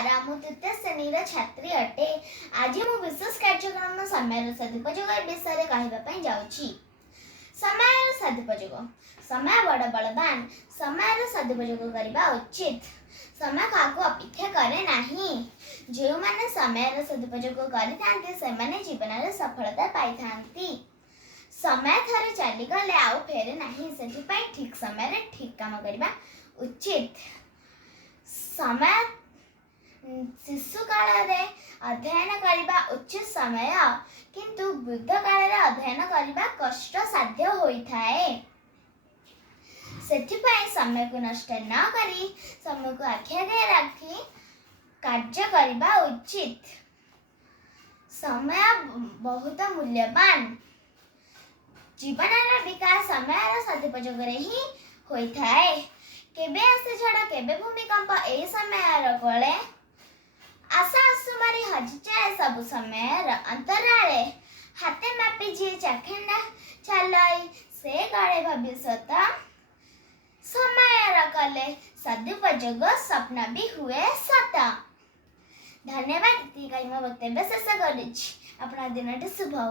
नमस्कार मु तृतीय श्रेणी छात्री अटे। आज मु विशेष कार्यक्रम समय सदुपयोग विषय कहवाई जाऊँगी। समय सदुपयोग समय बड़ बलवान। समय सदुपयोग करने उचित। समय क्या अपेक्षा करे नहीं। जो मैंने समय सदुपयोग करते जीवन में सफलता पाई। समय थे चलीगले आउ फेरे नहीं, से ठीक समय ठीक काम करने उचित। समय शिशु काल अध्ययन करने उचित समय, किंतु वृद्ध काल अध्ययन करने कष्ट साध्य होता है। समय को नष्ट न करी समय को आखि आगे रखी कार्य करने उचित। समय बहुत मूल्यवान। जीवन विकास समय सदुपयोग ही होता है। केबे आसे झड़ केबे भूमिकंप ए समय गले आशा आसुमारी हजि जाए सब समय अंतराले। हाथे मापी जी चाखेंडा चलाई से गले भविष्यत। समय कले सदुपयोग स्वप्न भी हुए सत। धन्यवाद। कहीं मैं वक्तव्य शेष कर दिन शुभ हो।